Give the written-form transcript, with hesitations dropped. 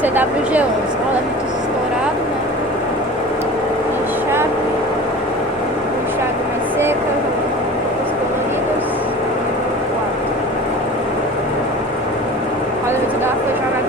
CWG11, rolamento estourado, né? Enxágue, enxágue mais seca, roupas coloridas, 4. Rolamento da foi jogado